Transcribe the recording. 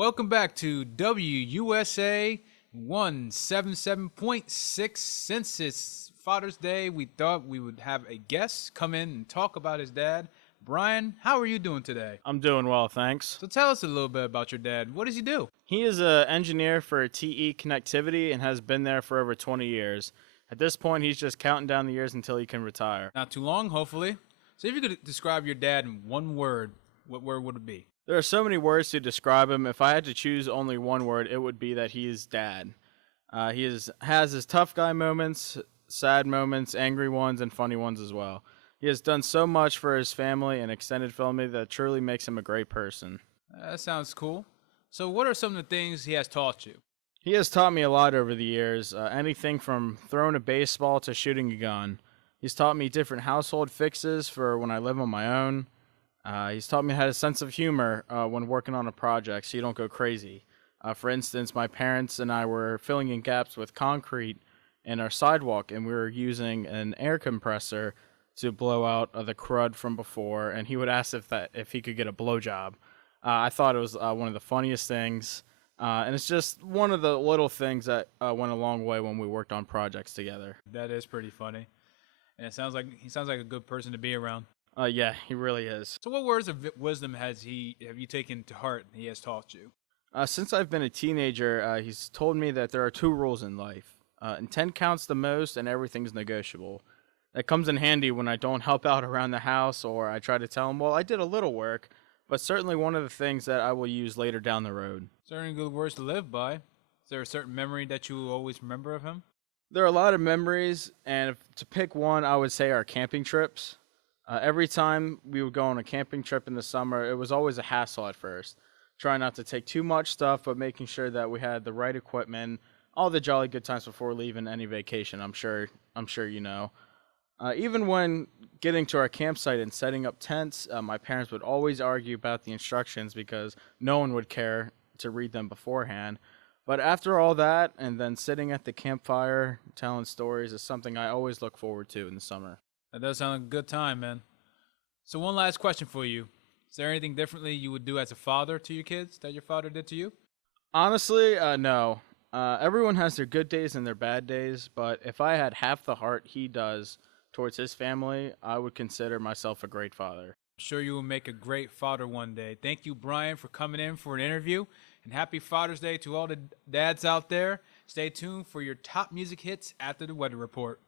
Welcome back to WUSA 177.6. Since it's Father's Day, we thought we would have a guest come in and talk about his dad. Brian, how are you doing today? I'm doing well, thanks. So tell us a little bit about your dad. What does he do? He is an engineer for TE Connectivity and has been there for over 20 years. At this point, he's just counting down the years until he can retire. Not too long, hopefully. So if you could describe your dad in one word, what word would it be? There are so many words to describe him. If I had to choose only one word, it would be that he is dad. He has his tough guy moments, sad moments, angry ones, and funny ones as well. He has done so much for his family and extended family that truly makes him a great person. That sounds cool. So what are some of the things he has taught you? He has taught me a lot over the years, anything from throwing a baseball to shooting a gun. He's taught me different household fixes for when I live on my own. He's taught me how to sense of humor when working on a project so you don't go crazy. For instance, my parents and I were filling in gaps with concrete in our sidewalk, and we were using an air compressor to blow out the crud from before, and he would ask if he could get a blowjob. I thought it was one of the funniest things. And it's just one of the little things that went a long way when we worked on projects together. That is pretty funny. And he sounds like a good person to be around. Yeah, he really is. So what words of wisdom have you taken to heart he has taught you? Since I've been a teenager, he's told me that there are two rules in life. Intent counts the most and everything's negotiable. That comes in handy when I don't help out around the house or I try to tell him, well, I did a little work. But certainly one of the things that I will use later down the road. Certainly good words to live by. Is there a certain memory that you always remember of him? There are a lot of memories, and to pick one, I would say our camping trips. Every time we would go on a camping trip in the summer, it was always a hassle at first. Trying not to take too much stuff, but making sure that we had the right equipment, all the jolly good times before leaving any vacation, I'm sure you know. Even when getting to our campsite and setting up tents, my parents would always argue about the instructions because no one would care to read them beforehand. But after all that, and then sitting at the campfire telling stories is something I always look forward to in the summer. That does sound like a good time, man. So one last question for you. Is there anything differently you would do as a father to your kids that your father did to you? Honestly, no. Everyone has their good days and their bad days, but if I had half the heart he does towards his family, I would consider myself a great father. I'm sure you will make a great father one day. Thank you, Brian, for coming in for an interview. And happy Father's Day to all the dads out there. Stay tuned for your top music hits after the weather report.